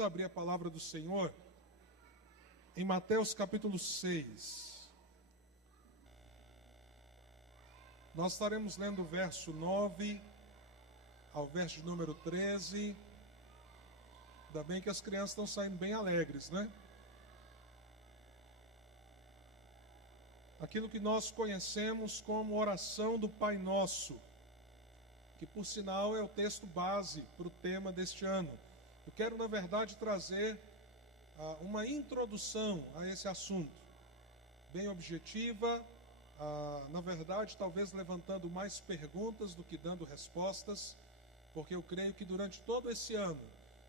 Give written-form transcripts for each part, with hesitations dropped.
Vamos abrir a palavra do Senhor em Mateus capítulo 6. Nós estaremos lendo o verso 9 ao verso de número 13. Ainda bem que as crianças estão saindo bem alegres, né? Aquilo que nós conhecemos como oração do Pai Nosso, que por sinal é o texto base para o tema deste ano. Eu quero, na verdade, trazer uma introdução a esse assunto, bem objetiva, na verdade, talvez levantando mais perguntas do que dando respostas, porque eu creio que durante todo esse ano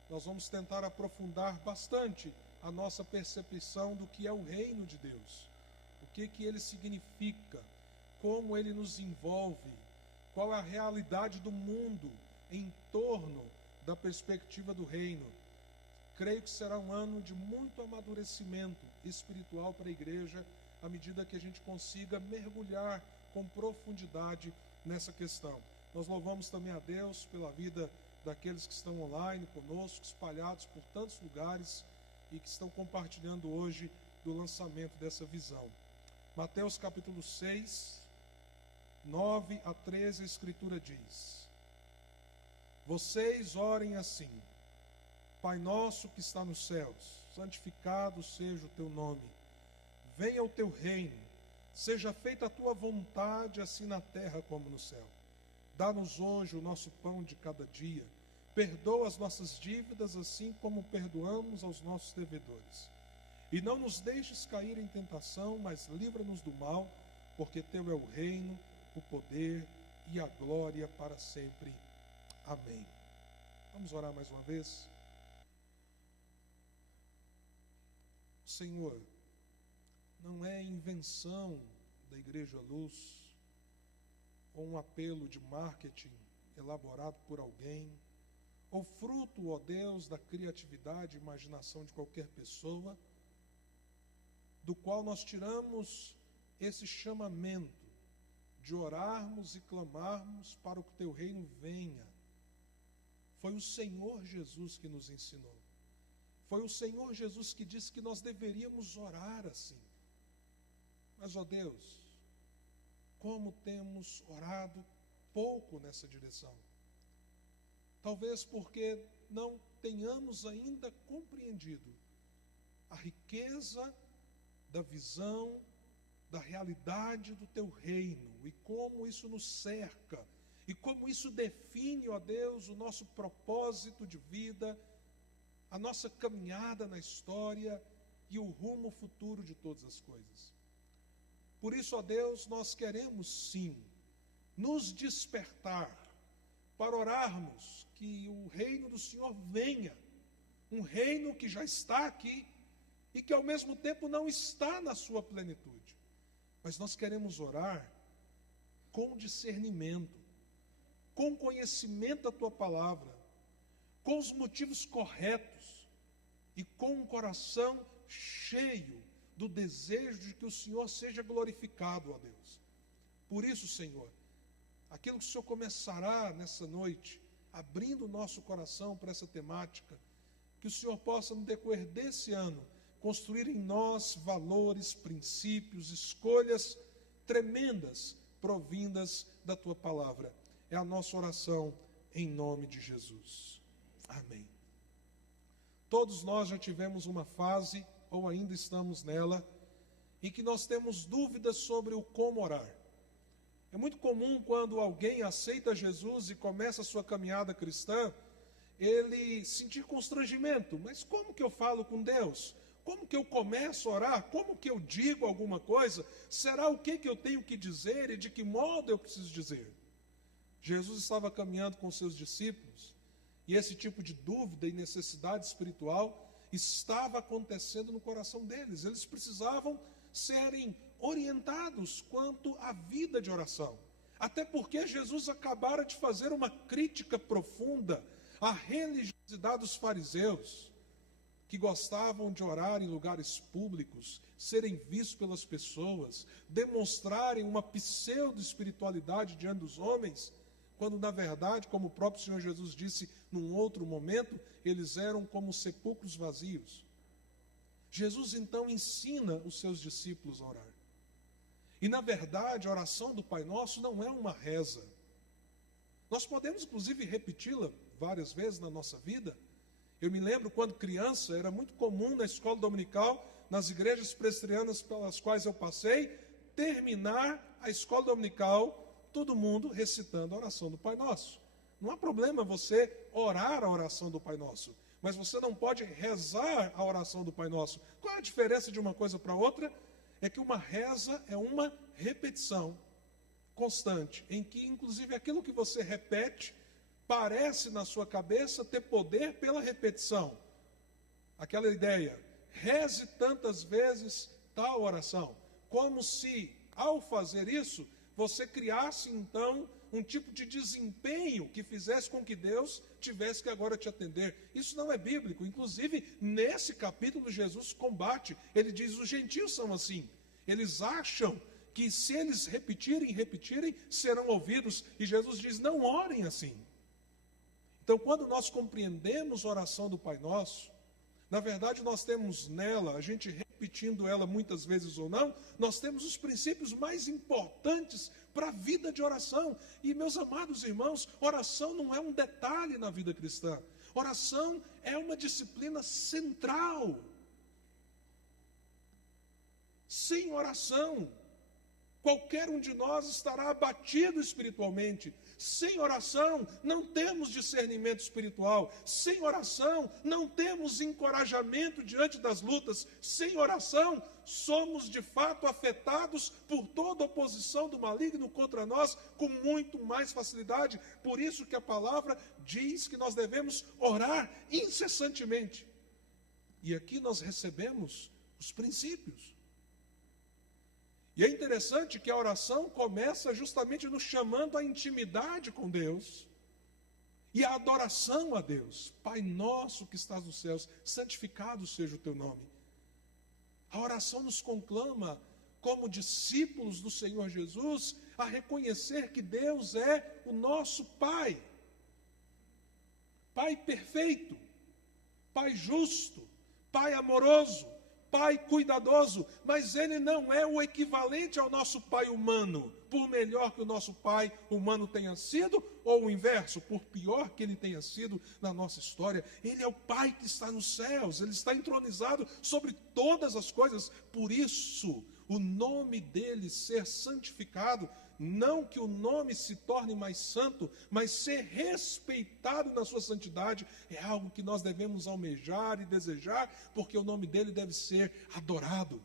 nós vamos tentar aprofundar bastante a nossa percepção do que é o reino de Deus, o que ele significa, como ele nos envolve, qual é a realidade do mundo em torno da perspectiva do reino. Creio que será um ano de muito amadurecimento espiritual para a igreja, à medida que a gente consiga mergulhar com profundidade nessa questão. Nós louvamos também a Deus pela vida daqueles que estão online conosco, espalhados por tantos lugares e que estão compartilhando hoje do lançamento dessa visão. Mateus capítulo 6, 9 a 13, a Escritura diz: Vocês orem assim: Pai nosso que está nos céus, santificado seja o teu nome. Venha o teu reino, seja feita a tua vontade, assim na terra como no céu. Dá-nos hoje o nosso pão de cada dia. Perdoa as nossas dívidas, assim como perdoamos aos nossos devedores. E não nos deixes cair em tentação, mas livra-nos do mal, porque teu é o reino, o poder e a glória para sempre. Amém. Vamos orar mais uma vez? Senhor, não é invenção da Igreja Luz ou um apelo de marketing elaborado por alguém, ou fruto, ó Deus, da criatividade e imaginação de qualquer pessoa, do qual nós tiramos esse chamamento de orarmos e clamarmos para que o teu reino venha. Foi o Senhor Jesus que nos ensinou. Foi o Senhor Jesus que disse que nós deveríamos orar assim. Mas, ó Deus, como temos orado pouco nessa direção. Talvez porque não tenhamos ainda compreendido a riqueza da visão, da realidade do teu reino e como isso nos cerca e como isso define, ó Deus, o nosso propósito de vida, a nossa caminhada na história e o rumo futuro de todas as coisas. Por isso, ó Deus, nós queremos sim nos despertar para orarmos que o reino do Senhor venha, um reino que já está aqui e que ao mesmo tempo não está na sua plenitude. Mas nós queremos orar com discernimento, com conhecimento da tua palavra, com os motivos corretos e com um coração cheio do desejo de que o Senhor seja glorificado, ó Deus. Por isso, Senhor, aquilo que o Senhor começará nessa noite, abrindo o nosso coração para essa temática, que o Senhor possa, no decorrer desse ano, construir em nós valores, princípios, escolhas tremendas, provindas da tua palavra. É a nossa oração em nome de Jesus. Amém. Todos nós já tivemos uma fase, ou ainda estamos nela, em que nós temos dúvidas sobre o como orar. É muito comum quando alguém aceita Jesus e começa a sua caminhada cristã, ele sentir constrangimento. Mas como que eu falo com Deus? Como que eu começo a orar? Como que eu digo alguma coisa? Será o que eu tenho que dizer e de que modo eu preciso dizer? Jesus estava caminhando com seus discípulos e esse tipo de dúvida e necessidade espiritual estava acontecendo no coração deles. Eles precisavam serem orientados quanto à vida de oração. Até porque Jesus acabara de fazer uma crítica profunda à religiosidade dos fariseus, que gostavam de orar em lugares públicos, serem vistos pelas pessoas, demonstrarem uma pseudo-espiritualidade diante dos homens, quando na verdade, como o próprio Senhor Jesus disse num outro momento, eles eram como sepulcros vazios. Jesus então ensina os seus discípulos a orar. E na verdade, a oração do Pai Nosso não é uma reza. Nós podemos inclusive repeti-la várias vezes na nossa vida. Eu me lembro quando criança, era muito comum na escola dominical, nas igrejas presbiterianas pelas quais eu passei, terminar a escola dominical, todo mundo recitando a oração do Pai Nosso. Não há problema você orar a oração do Pai Nosso, mas você não pode rezar a oração do Pai Nosso. Qual é a diferença de uma coisa para outra? É que uma reza é uma repetição constante, em que inclusive aquilo que você repete parece na sua cabeça ter poder pela repetição. Aquela ideia, reze tantas vezes tal oração, como se ao fazer isso, você criasse então um tipo de desempenho que fizesse com que Deus tivesse que agora te atender. Isso não é bíblico. Inclusive, nesse capítulo, Jesus combate. Ele diz, os gentios são assim. Eles acham que se eles repetirem, serão ouvidos. E Jesus diz, não orem assim. Então, quando nós compreendemos a oração do Pai Nosso, na verdade, nós temos nela, a gente repetindo ela muitas vezes ou não, nós temos os princípios mais importantes para a vida de oração. E, meus amados irmãos, oração não é um detalhe na vida cristã. Oração é uma disciplina central. Sem oração, qualquer um de nós estará abatido espiritualmente. Sem oração, não temos discernimento espiritual. Sem oração, não temos encorajamento diante das lutas. Sem oração, somos de fato afetados por toda oposição do maligno contra nós com muito mais facilidade. Por isso que a palavra diz que nós devemos orar incessantemente. E aqui nós recebemos os princípios. E é interessante que a oração começa justamente nos chamando à intimidade com Deus e à adoração a Deus. Pai nosso que estás nos céus, santificado seja o teu nome. A oração nos conclama, como discípulos do Senhor Jesus, a reconhecer que Deus é o nosso Pai. Pai perfeito, Pai justo, Pai amoroso, Pai cuidadoso, mas Ele não é o equivalente ao nosso pai humano, por melhor que o nosso pai humano tenha sido, ou o inverso, por pior que ele tenha sido na nossa história. Ele é o Pai que está nos céus, Ele está entronizado sobre todas as coisas, por isso o nome dEle ser santificado, não que o nome se torne mais santo, mas ser respeitado na sua santidade, é algo que nós devemos almejar e desejar, porque o nome dele deve ser adorado.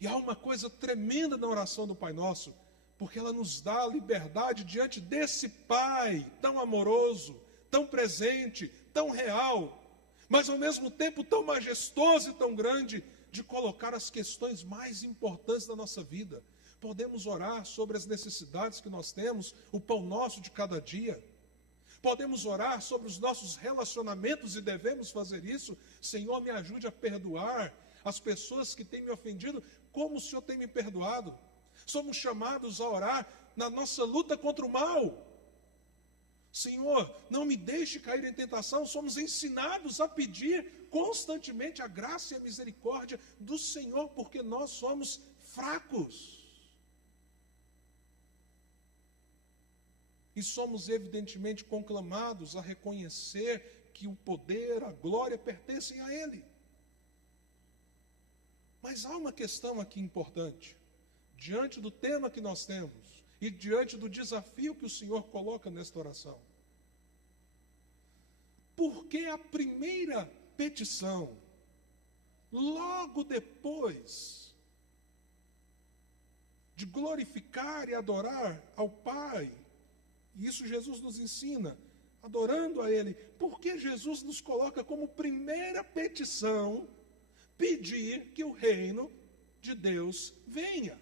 E há uma coisa tremenda na oração do Pai Nosso, porque ela nos dá liberdade diante desse Pai tão amoroso, tão presente, tão real, mas ao mesmo tempo tão majestoso e tão grande, de colocar as questões mais importantes da nossa vida. Podemos orar sobre as necessidades que nós temos, o pão nosso de cada dia. Podemos orar sobre os nossos relacionamentos e devemos fazer isso. Senhor, me ajude a perdoar as pessoas que têm me ofendido, como o Senhor tem me perdoado. Somos chamados a orar na nossa luta contra o mal. Senhor, não me deixe cair em tentação. Somos ensinados a pedir constantemente a graça e a misericórdia do Senhor, porque nós somos fracos. E somos evidentemente conclamados a reconhecer que o poder, a glória pertencem a Ele. Mas há uma questão aqui importante. Diante do tema que nós temos e diante do desafio que o Senhor coloca nesta oração. Por que a primeira petição, logo depois de glorificar e adorar ao Pai, e isso Jesus nos ensina, adorando a Ele, por que Jesus nos coloca como primeira petição, pedir que o reino de Deus venha?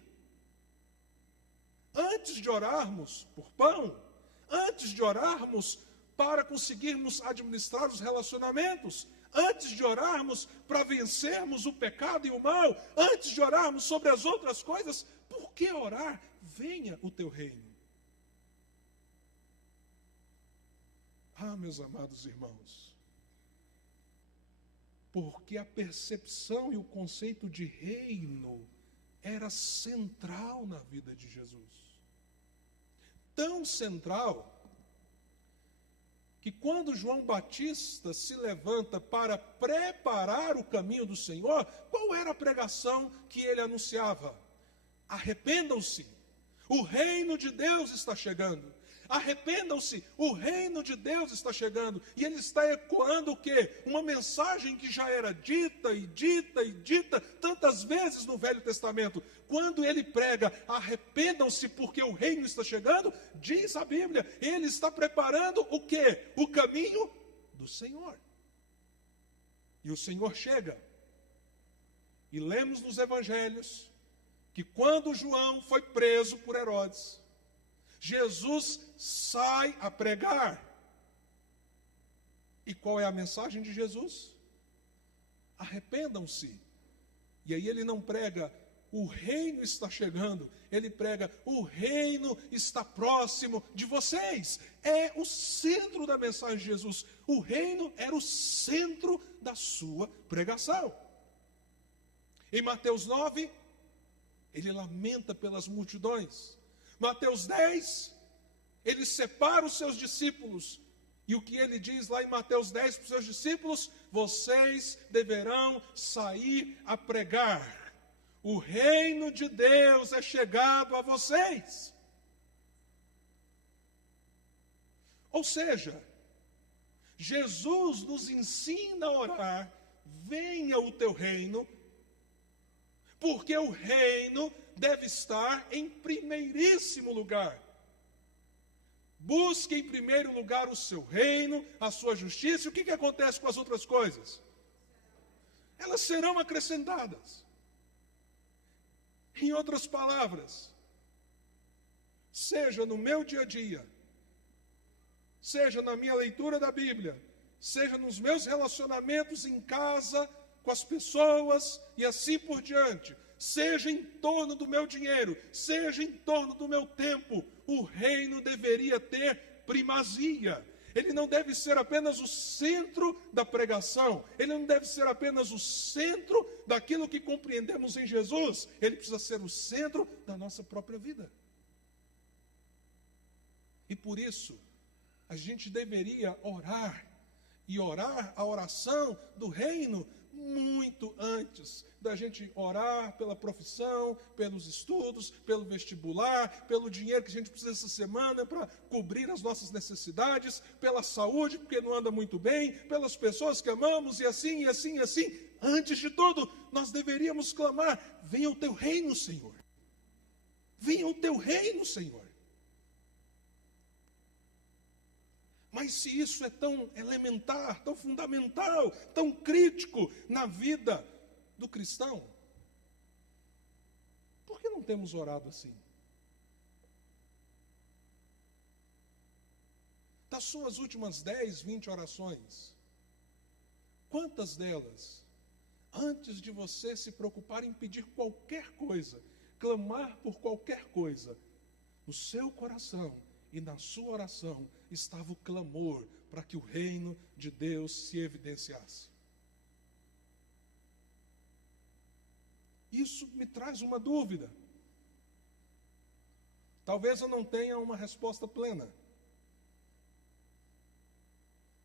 Antes de orarmos por pão, antes de orarmos para conseguirmos administrar os relacionamentos, antes de orarmos para vencermos o pecado e o mal, antes de orarmos sobre as outras coisas, por que orar? Venha o teu reino. Ah, meus amados irmãos, porque a percepção e o conceito de reino era central na vida de Jesus. Tão central que quando João Batista se levanta para preparar o caminho do Senhor, qual era a pregação que ele anunciava? Arrependam-se, o reino de Deus está chegando. Arrependam-se, o reino de Deus está chegando. E ele está ecoando o quê? Uma mensagem que já era dita e dita e dita tantas vezes no Velho Testamento. Quando ele prega, arrependam-se porque o reino está chegando, diz a Bíblia, ele está preparando o quê? O caminho do Senhor. E o Senhor chega. E lemos nos evangelhos que quando João foi preso por Herodes, Jesus sai a pregar. E qual é a mensagem de Jesus? Arrependam-se. E aí ele não prega, o reino está chegando. Ele prega, o reino está próximo de vocês. É o centro da mensagem de Jesus. O reino era o centro da sua pregação. Em Mateus 9, ele lamenta pelas multidões. Mateus 10, ele separa os seus discípulos. E o que ele diz lá em Mateus 10 para os seus discípulos? Vocês deverão sair a pregar. O reino de Deus é chegado a vocês. Ou seja, Jesus nos ensina a orar, venha o teu reino, porque o reino deve estar em primeiríssimo lugar. Busque em primeiro lugar o seu reino, a sua justiça. E o que acontece com as outras coisas? Elas serão acrescentadas. Em outras palavras, seja no meu dia a dia, seja na minha leitura da Bíblia, seja nos meus relacionamentos em casa, com as pessoas e assim por diante, seja em torno do meu dinheiro, seja em torno do meu tempo, o reino deveria ter primazia. Ele não deve ser apenas o centro da pregação, ele não deve ser apenas o centro daquilo que compreendemos em Jesus, ele precisa ser o centro da nossa própria vida. E por isso, a gente deveria orar, e orar a oração do reino muito antes da gente orar pela profissão, pelos estudos, pelo vestibular, pelo dinheiro que a gente precisa essa semana para cobrir as nossas necessidades, pela saúde, porque não anda muito bem, pelas pessoas que amamos, e assim, e assim, e assim. Antes de tudo, nós deveríamos clamar, venha o teu reino, Senhor. Venha o teu reino, Senhor. Mas se isso é tão elementar, tão fundamental, tão crítico na vida do cristão, por que não temos orado assim? Das suas últimas 10, 20 orações, quantas delas, antes de você se preocupar em pedir qualquer coisa, clamar por qualquer coisa, no seu coração e na sua oração estava o clamor para que o reino de Deus se evidenciasse? Isso me traz uma dúvida. Talvez eu não tenha uma resposta plena.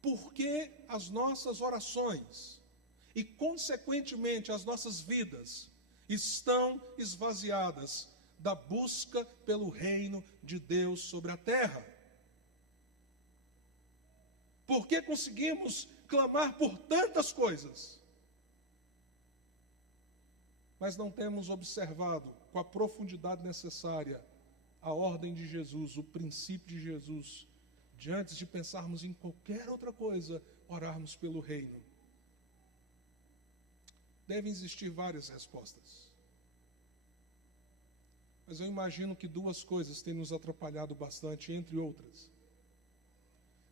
Por que as nossas orações e, consequentemente, as nossas vidas estão esvaziadas da busca pelo reino de Deus sobre a terra? Por que conseguimos clamar por tantas coisas, mas não temos observado com a profundidade necessária a ordem de Jesus, o princípio de Jesus, de antes de pensarmos em qualquer outra coisa, orarmos pelo reino? Devem existir várias respostas. Mas eu imagino que duas coisas têm nos atrapalhado bastante, entre outras.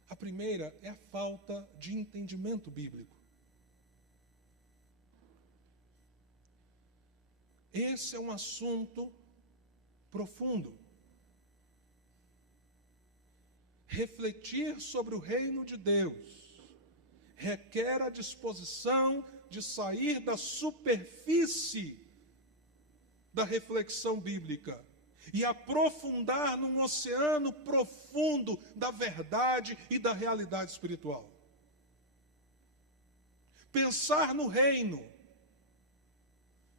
A primeira é a falta de entendimento bíblico. Esse é um assunto profundo. refletir sobre o reino de Deus requer a disposição de sair da superfície da reflexão bíblica e aprofundar num oceano profundo da verdade e da realidade espiritual. Pensar no reino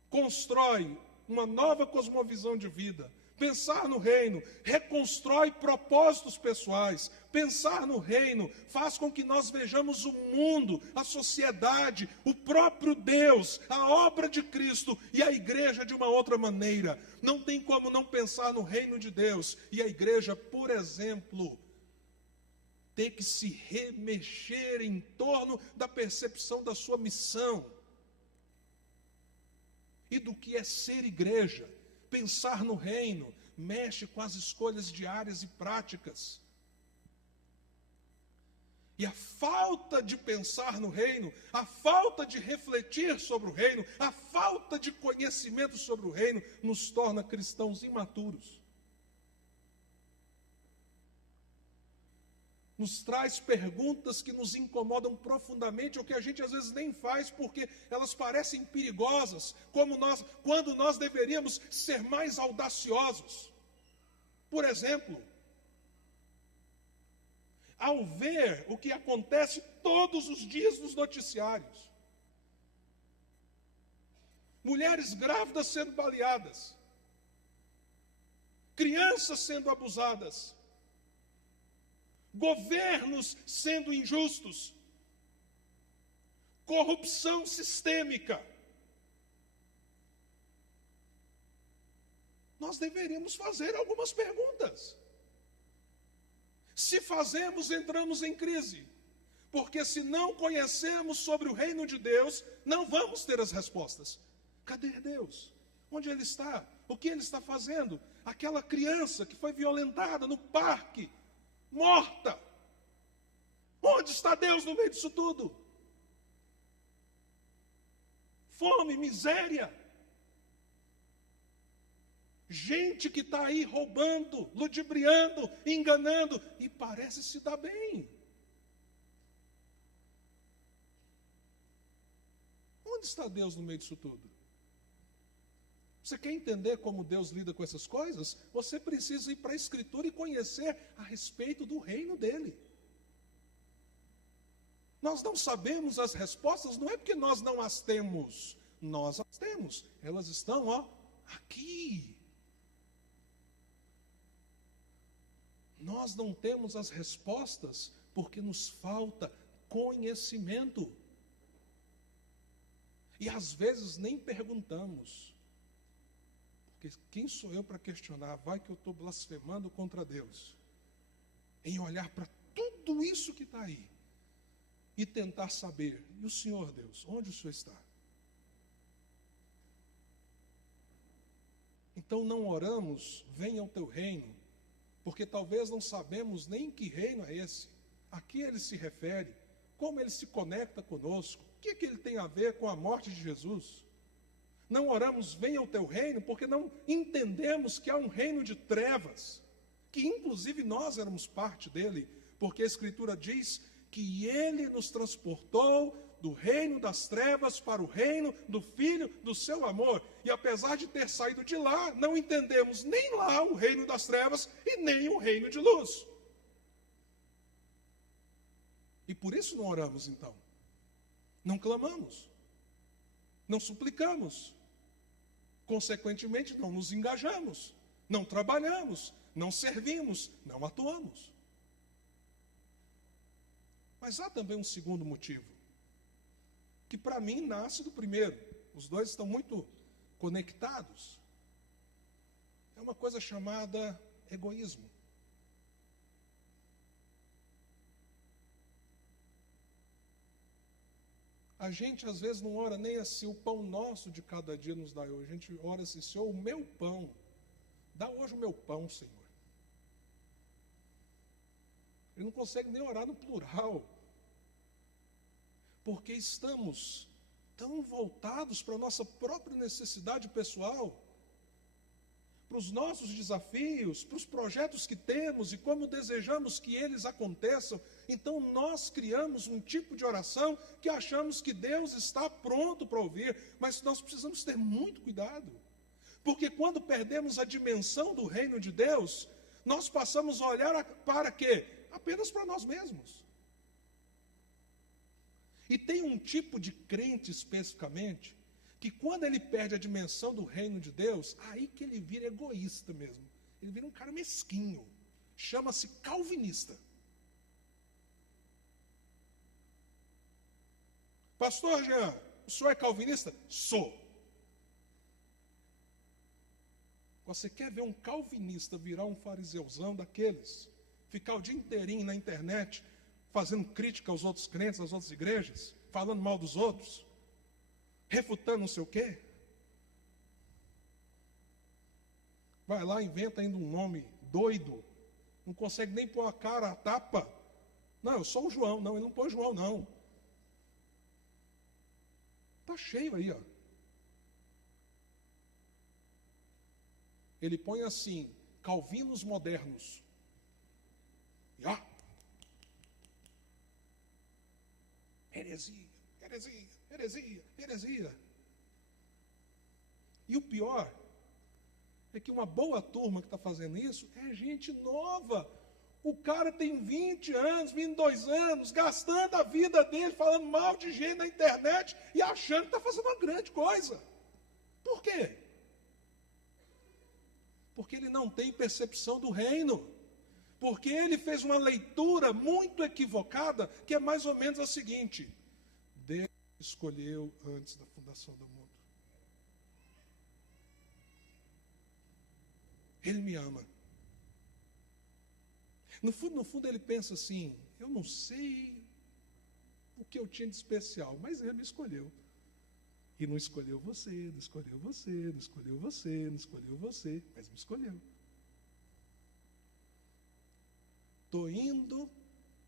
constrói uma nova cosmovisão de vida. Pensar no reino reconstrói propósitos pessoais. Pensar no reino faz com que nós vejamos o mundo, a sociedade, o próprio Deus, a obra de Cristo e a igreja de uma outra maneira. Não tem como não pensar no reino de Deus e a igreja, por exemplo, ter que se remexer em torno da percepção da sua missão e do que é ser igreja. Pensar no reino mexe com as escolhas diárias e práticas. E a falta de pensar no reino, a falta de refletir sobre o reino, a falta de conhecimento sobre o reino, nos torna cristãos imaturos. Nos traz perguntas que nos incomodam profundamente, ou que a gente às vezes nem faz, porque elas parecem perigosas, quando nós deveríamos ser mais audaciosos. Por exemplo, ao ver o que acontece todos os dias nos noticiários, mulheres grávidas sendo baleadas, crianças sendo abusadas, governos sendo injustos, corrupção sistêmica. Nós deveríamos fazer algumas perguntas. Se fazemos, entramos em crise. Porque se não conhecemos sobre o reino de Deus, não vamos ter as respostas. Cadê Deus? Onde Ele está? O que Ele está fazendo? Aquela criança que foi violentada no parque, morta. Onde está Deus no meio disso tudo? Fome, miséria. Gente que está aí roubando, ludibriando, enganando, e parece se dar bem. Onde está Deus no meio disso tudo? Você quer entender como Deus lida com essas coisas? Você precisa ir para a Escritura e conhecer a respeito do reino dele. Nós não sabemos as respostas, não é porque nós não as temos. Nós as temos. Elas estão, aqui. Nós não temos as respostas porque nos falta conhecimento. E às vezes nem perguntamos. Porque quem sou eu para questionar? Vai que eu estou blasfemando contra Deus. Em olhar para tudo isso que está aí. E tentar saber, e o Senhor Deus, onde o Senhor está? Então não oramos, venha o teu reino, porque talvez não sabemos nem que reino é esse, a que ele se refere, como ele se conecta conosco, o que ele tem a ver com a morte de Jesus. Não oramos, venha o teu reino, porque não entendemos que há um reino de trevas, que inclusive nós éramos parte dele, porque a Escritura diz que Ele nos transportou do reino das trevas para o reino do Filho do seu amor. E apesar de ter saído de lá, não entendemos nem lá o reino das trevas e nem o reino de luz. E por isso não oramos então. Não clamamos. Não suplicamos. Consequentemente, não nos engajamos. Não trabalhamos. Não servimos. Não atuamos. Mas há também um segundo motivo, que para mim nasce do primeiro. Os dois estão muito conectados. É uma coisa chamada egoísmo. A gente às vezes não ora nem assim, o pão nosso de cada dia nos dá hoje. A gente ora assim, Senhor, o meu pão. Dá hoje o meu pão, Senhor. Ele não consegue nem orar no plural. Porque estamos tão voltados para a nossa própria necessidade pessoal, para os nossos desafios, para os projetos que temos e como desejamos que eles aconteçam, então nós criamos um tipo de oração que achamos que Deus está pronto para ouvir, mas nós precisamos ter muito cuidado, porque quando perdemos a dimensão do reino de Deus, nós passamos a olhar para quê? Apenas para nós mesmos. E tem um tipo de crente especificamente, que quando ele perde a dimensão do reino de Deus, aí que ele vira egoísta mesmo. Ele vira um cara mesquinho. Chama-se calvinista. Pastor Jean, o senhor é calvinista? Sou. Você quer ver um calvinista virar um fariseuzão daqueles? Ficar o dia inteirinho na internet, fazendo crítica aos outros crentes, às outras igrejas, falando mal dos outros? Refutando não sei o quê? Vai lá, inventa ainda um nome doido, não consegue nem pôr a cara, a tapa. Não, eu sou o João. Não, ele não põe João, não. Está cheio aí, ó. Ele põe assim, calvinos modernos. E ó, heresia, heresia, heresia, heresia. E o pior é que uma boa turma que está fazendo isso é gente nova. O cara tem 20 anos, 22 anos, gastando a vida dele, falando mal de gente na internet e achando que está fazendo uma grande coisa. Por quê? Porque ele não tem percepção do reino. Porque ele fez uma leitura muito equivocada, que é mais ou menos a seguinte: Deus escolheu antes da fundação do mundo. Ele me ama. No fundo ele pensa assim: eu não sei o que eu tinha de especial, mas ele me escolheu. E não escolheu você, não escolheu você, não escolheu você, não escolheu você, mas me escolheu. Estou indo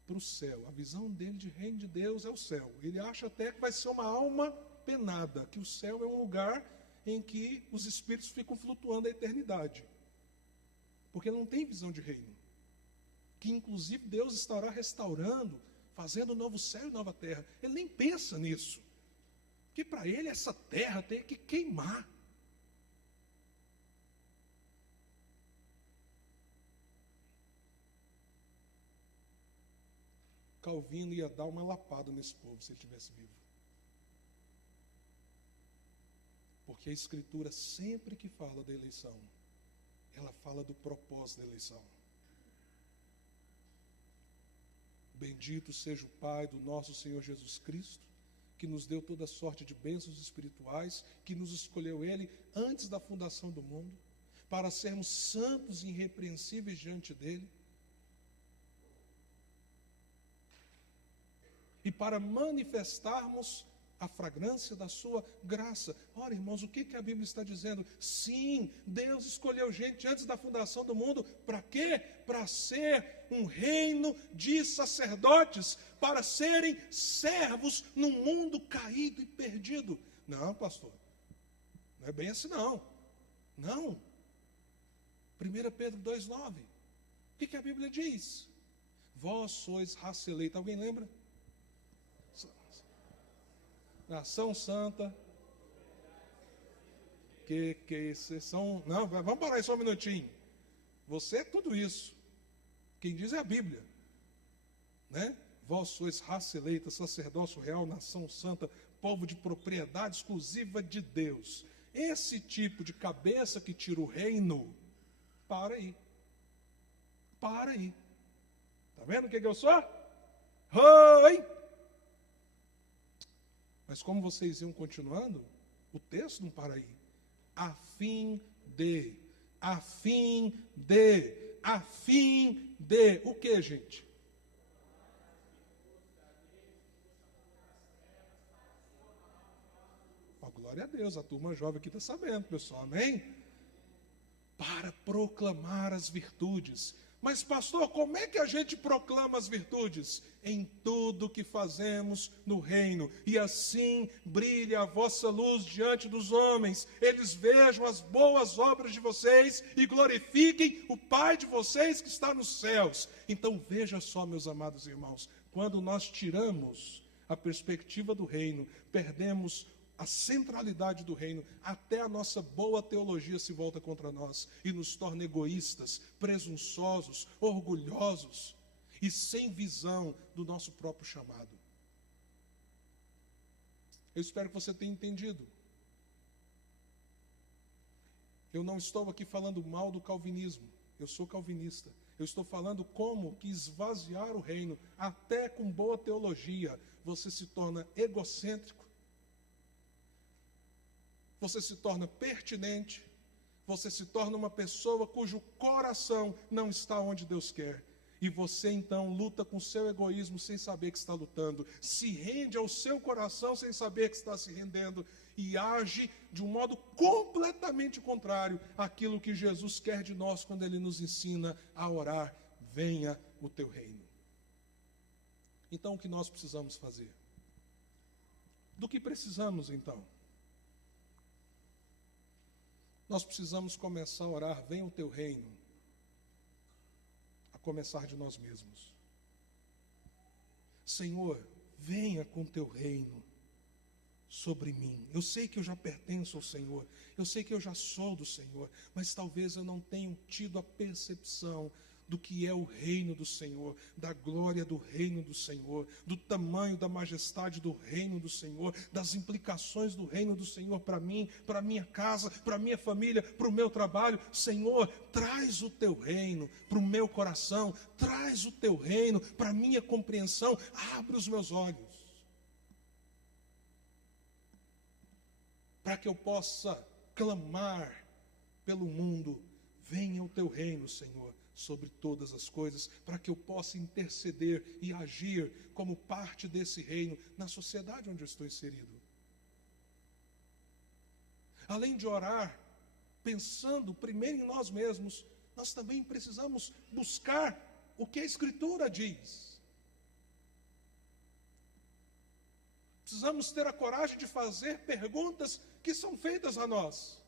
para o céu. A visão dele de reino de Deus é o céu. Ele acha até que vai ser uma alma penada, que o céu é um lugar em que os espíritos ficam flutuando a eternidade. Porque ele não tem visão de reino. Que inclusive Deus estará restaurando, fazendo um novo céu e nova terra. Ele nem pensa nisso. Porque para ele essa terra tem que queimar. Calvino ia dar uma lapada nesse povo se ele estivesse vivo. Porque a Escritura, sempre que fala da eleição, ela fala do propósito da eleição. Bendito seja o Pai do nosso Senhor Jesus Cristo, que nos deu toda sorte de bênçãos espirituais, que nos escolheu Ele antes da fundação do mundo, para sermos santos e irrepreensíveis diante dEle, e para manifestarmos a fragrância da sua graça. Ora, irmãos, o que a Bíblia está dizendo? Sim, Deus escolheu gente antes da fundação do mundo. Para quê? Para ser um reino de sacerdotes, para serem servos num mundo caído e perdido. Não, pastor, não é bem assim não. Não. 1 Pedro 2,9. O que a Bíblia diz? Vós sois raça eleita. Alguém lembra? Nação santa, que são... Não, vamos parar aí só um minutinho. Você é tudo isso. Quem diz é a Bíblia, né? Vós sois raça eleita, sacerdócio real, nação santa, povo de propriedade exclusiva de Deus. Esse tipo de cabeça que tira o reino, para aí. Para aí. Está vendo o que eu sou? Oi! Mas como vocês iam continuando, o texto não para aí. A fim de. O que, gente? Oh, glória a Deus, a turma jovem aqui está sabendo, pessoal, amém? Para proclamar as virtudes, Mas pastor, como é que a gente proclama as virtudes? Em tudo que fazemos no reino, e assim brilha a vossa luz diante dos homens, eles vejam as boas obras de vocês e glorifiquem o Pai de vocês que está nos céus. Então veja só, meus amados irmãos, quando nós tiramos a perspectiva do reino, perdemos a centralidade do reino, até a nossa boa teologia se volta contra nós e nos torna egoístas, presunçosos, orgulhosos e sem visão do nosso próprio chamado. Eu espero que você tenha entendido. Eu não estou aqui falando mal do calvinismo, eu sou calvinista. Eu estou falando como que esvaziar o reino, até com boa teologia, você se torna egocêntrico, você se torna pertinente, você se torna uma pessoa cujo coração não está onde Deus quer. E você então luta com o seu egoísmo sem saber que está lutando, se rende ao seu coração sem saber que está se rendendo e age de um modo completamente contrário àquilo que Jesus quer de nós quando Ele nos ensina a orar: venha o teu reino. Então o que nós precisamos fazer? Do que precisamos então? Nós precisamos começar a orar: venha o teu reino, a começar de nós mesmos. Senhor, venha com o teu reino sobre mim. Eu sei que eu já pertenço ao Senhor, eu sei que eu já sou do Senhor, mas talvez eu não tenha tido a percepção do que é o reino do Senhor, da glória do reino do Senhor, do tamanho da majestade do reino do Senhor, das implicações do reino do Senhor para mim, para minha casa, para minha família, para o meu trabalho. Senhor, traz o teu reino para o meu coração, traz o teu reino para a minha compreensão, abre os meus olhos, para que eu possa clamar pelo mundo: venha o teu reino, Senhor, sobre todas as coisas, para que eu possa interceder e agir como parte desse reino na sociedade onde eu estou inserido. Além de orar, pensando primeiro em nós mesmos, nós também precisamos buscar o que a Escritura diz. Precisamos ter a coragem de fazer perguntas que são feitas a nós,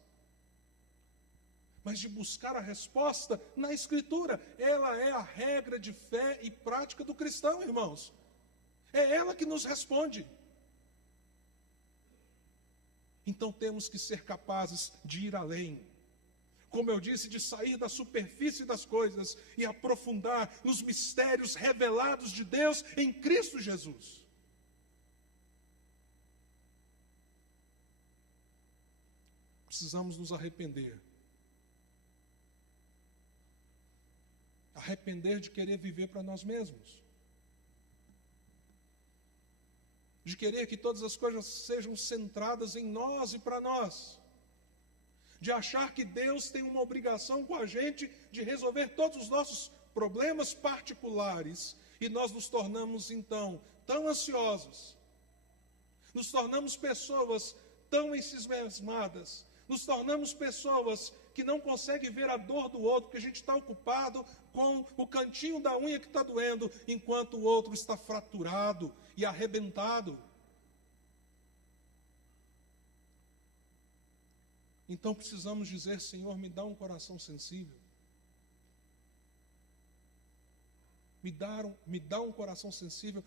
mas de buscar a resposta na Escritura. Ela é a regra de fé e prática do cristão, irmãos. É ela que nos responde. Então temos que ser capazes de ir além. Como eu disse, de sair da superfície das coisas e aprofundar nos mistérios revelados de Deus em Cristo Jesus. Precisamos nos arrepender. Arrepender de querer viver para nós mesmos. De querer que todas as coisas sejam centradas em nós e para nós. De achar que Deus tem uma obrigação com a gente de resolver todos os nossos problemas particulares. E nós nos tornamos então tão ansiosos. Nos tornamos pessoas tão ensimismadas. Nos tornamos pessoas que não conseguem ver a dor do outro, porque a gente está ocupado com o cantinho da unha que está doendo, enquanto o outro está fraturado e arrebentado. Então precisamos dizer: Senhor, me dá um coração sensível. Me dá um coração sensível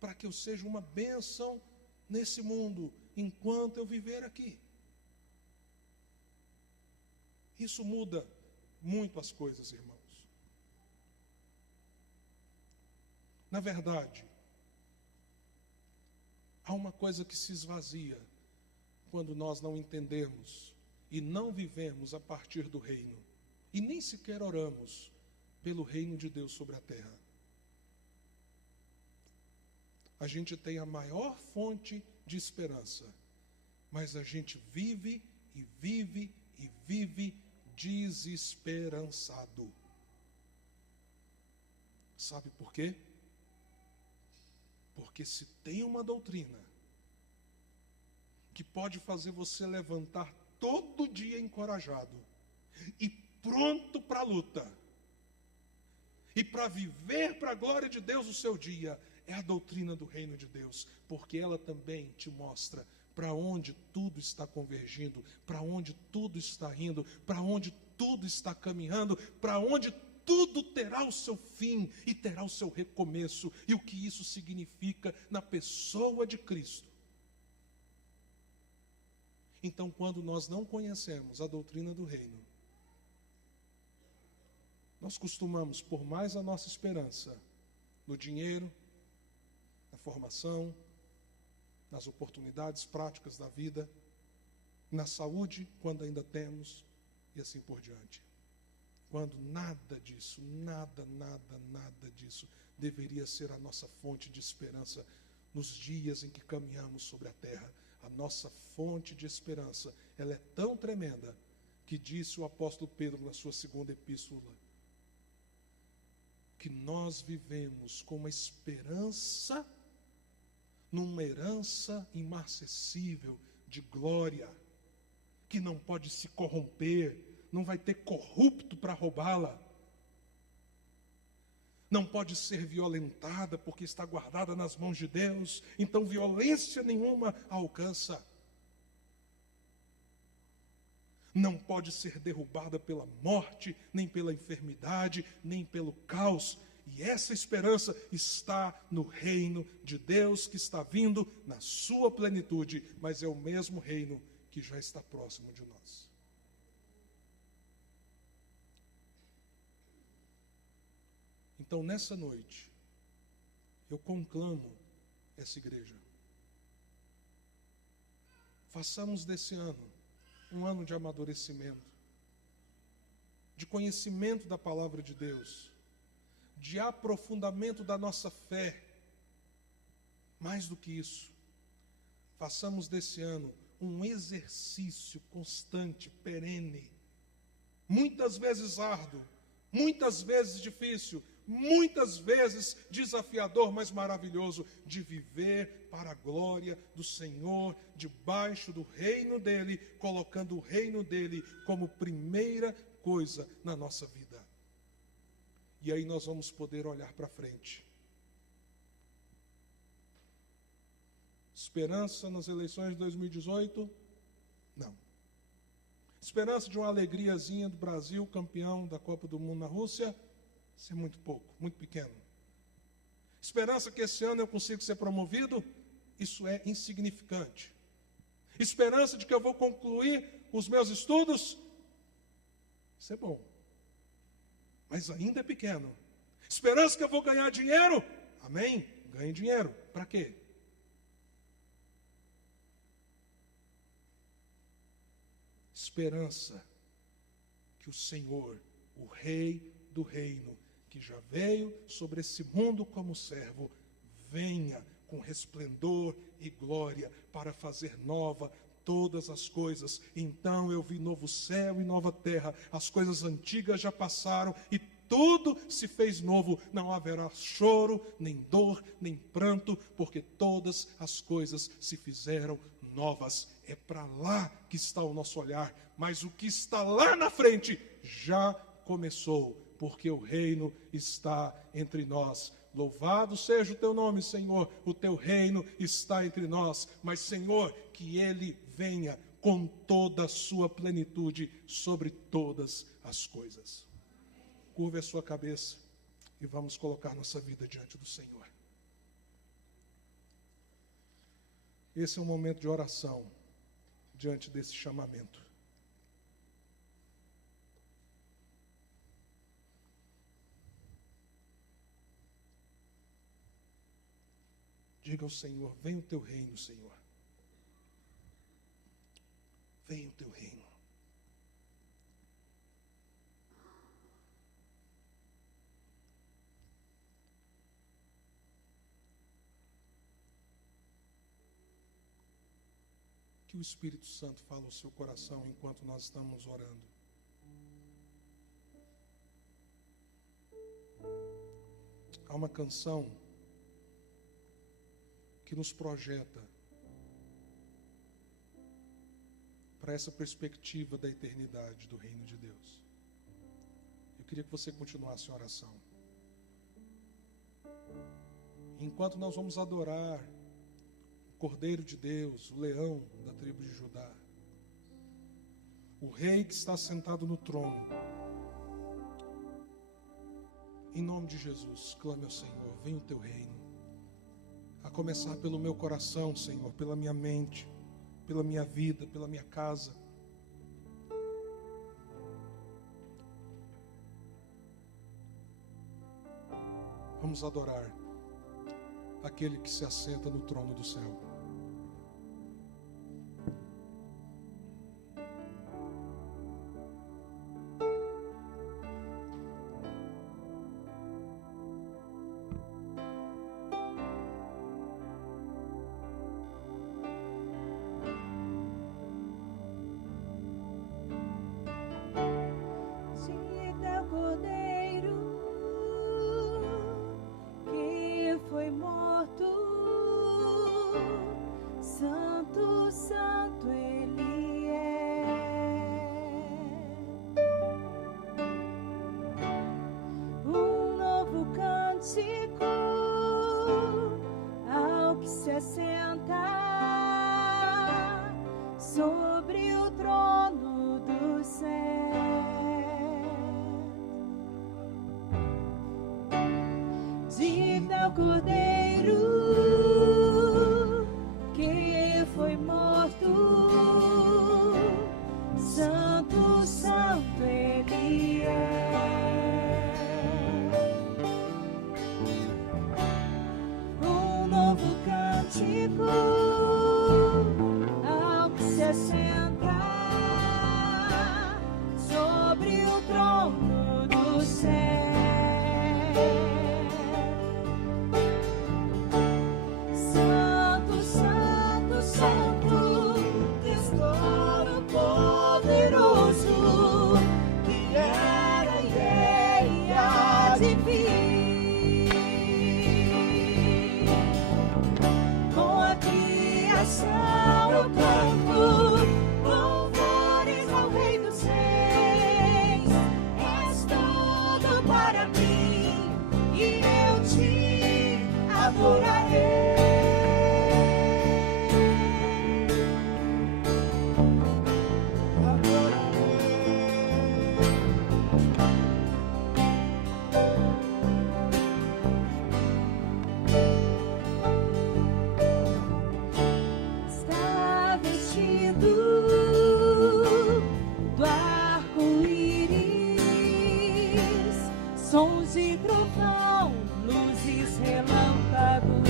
para que eu seja uma bênção nesse mundo, enquanto eu viver aqui. Isso muda muito as coisas, irmãos. Na verdade, há uma coisa que se esvazia quando nós não entendemos e não vivemos a partir do reino, e nem sequer oramos pelo reino de Deus sobre a terra. A gente tem a maior fonte de esperança, mas a gente vive e vive e vive desesperançado. Sabe por quê? Porque se tem uma doutrina que pode fazer você levantar todo dia encorajado e pronto para a luta, e para viver para a glória de Deus o seu dia, é a doutrina do reino de Deus, porque ela também te mostra para onde tudo está convergindo, para onde tudo está indo, para onde tudo está caminhando, para onde tudo terá o seu fim e terá o seu recomeço, e o que isso significa na pessoa de Cristo. Então, quando nós não conhecemos a doutrina do reino, nós costumamos pôr mais a nossa esperança no dinheiro, na formação, nas oportunidades práticas da vida, na saúde, quando ainda temos, e assim por diante. Quando nada disso, nada disso deveria ser a nossa fonte de esperança nos dias em que caminhamos sobre a terra. A nossa fonte de esperança, ela é tão tremenda que disse o apóstolo Pedro na sua segunda epístola, que nós vivemos com uma esperança numa herança imarcessível de glória, que não pode se corromper, não vai ter corrupto para roubá-la, não pode ser violentada porque está guardada nas mãos de Deus, então violência nenhuma a alcança. Não pode ser derrubada pela morte, nem pela enfermidade, nem pelo caos. E essa esperança está no reino de Deus que está vindo na sua plenitude, mas é o mesmo reino que já está próximo de nós. Então, nessa noite, eu conclamo essa igreja. Façamos desse ano um ano de amadurecimento, de conhecimento da palavra de Deus, de aprofundamento da nossa fé. Mais do que isso, façamos desse ano um exercício constante, perene, muitas vezes árduo, muitas vezes difícil, muitas vezes desafiador, mas maravilhoso, de viver para a glória do Senhor, debaixo do reino dEle, colocando o reino dEle como primeira coisa na nossa vida. E aí nós vamos poder olhar para frente. Esperança nas eleições de 2018? Não. Esperança de uma alegriazinha do Brasil, campeão da Copa do Mundo na Rússia? Isso é muito pouco, muito pequeno. Esperança que esse ano eu consigo ser promovido? Isso é insignificante. Esperança de que eu vou concluir os meus estudos? Isso é bom, mas ainda é pequeno. Esperança que eu vou ganhar dinheiro? Amém? Ganhe dinheiro. Para quê? Esperança que o Senhor, o Rei do Reino, que já veio sobre esse mundo como servo, venha com resplendor e glória para fazer nova todas as coisas. Então eu vi novo céu e nova terra, as coisas antigas já passaram e tudo se fez novo. Não haverá choro, nem dor, nem pranto, porque todas as coisas se fizeram novas. É para lá que está o nosso olhar, mas o que está lá na frente já começou, porque o reino está entre nós. Louvado seja o teu nome, Senhor, o teu reino está entre nós, mas, Senhor, que ele venha com toda a sua plenitude sobre todas as coisas. Curve a sua cabeça e vamos colocar nossa vida diante do Senhor. Esse é um momento de oração diante desse chamamento. Diga ao Senhor: venha o teu reino, Senhor. Venha o teu reino. Que o Espírito Santo fale ao seu coração enquanto nós estamos orando. Há uma canção que nos projeta para essa perspectiva da eternidade do reino de Deus. Eu queria que você continuasse a oração. Enquanto nós vamos adorar o Cordeiro de Deus, o leão da tribo de Judá, o rei que está sentado no trono, em nome de Jesus, clame ao Senhor, venha o teu reino, a começar pelo meu coração, Senhor, pela minha mente, pela minha vida, pela minha casa. Vamos adorar aquele que se assenta no trono do céu. Sobre o trono do céu, digno ao Cordeiro que foi morto, santo, santo Ele é. Um novo cântico senta sobre o trono do céu. Santo, santo, santo, Deus Todo-Poderoso, que era e há de vir. Com a criação eu canto louvores ao Rei dos Reis. És tudo para mim e eu te adorarei. Sons de trovão, luzes, relâmpagos,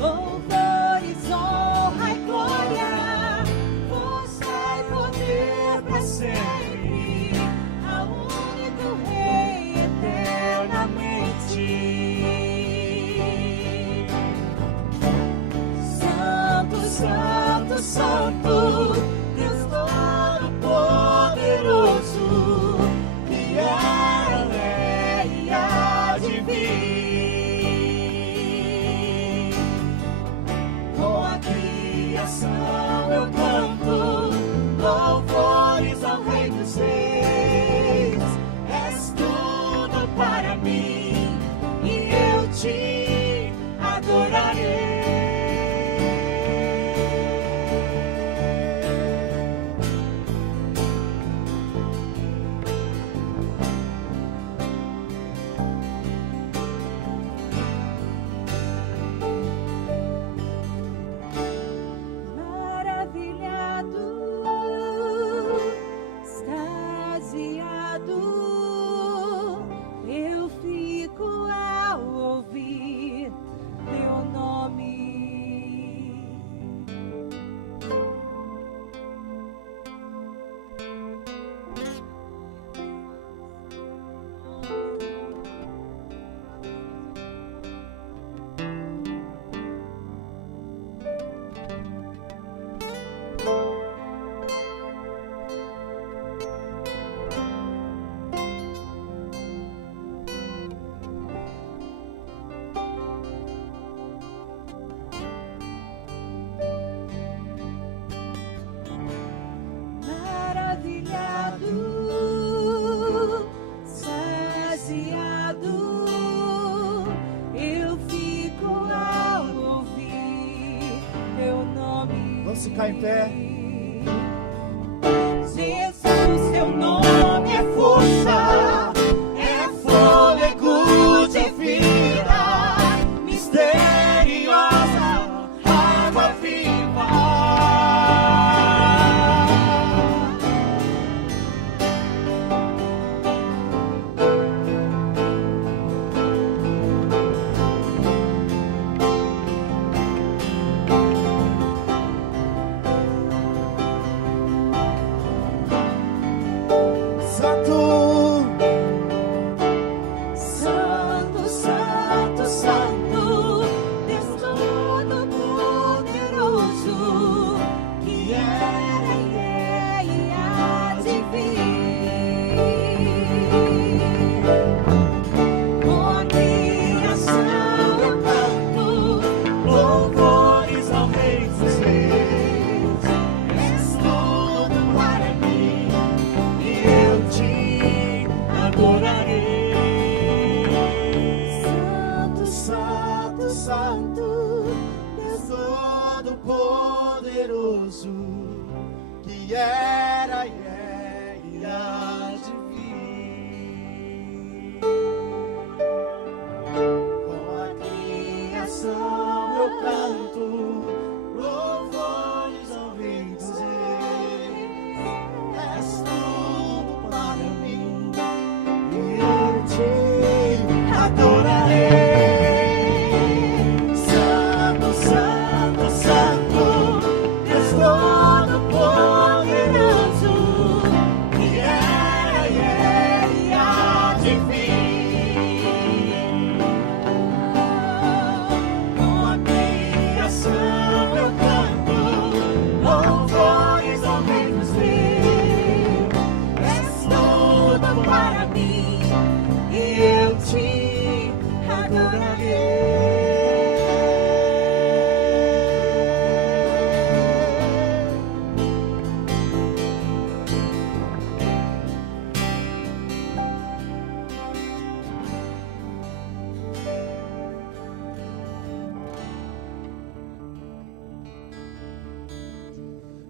louvores, honra e glória, força e poder para sempre, ao único Rei eternamente. Santo, santo, santo, Deus Todo-Poderoso, que era e há de vir. ficar em pé. Jesus, seu nome é força, é fôlego de vida, misteriosa, água viva. Santo, Santo, Santo, Santo, Deus Todo-Poderoso, que era e é e há de vir. Com a criação eu canto louvores ao Rei dos Reis. És tudo para mim e eu te adorarei. Santo, Santo, Deus Todo-Poderoso, que era e é e há de vir. Com a criação eu canto louvores ao Rei dos Reis. És tudo para mim e eu te adorarei. Santo, Santo, Santo, Deus Todo-Poderoso, que era e é e há de vir. Com a criação eu canto louvores ao Rei dos Reis. És tudo para mim e eu te adorarei.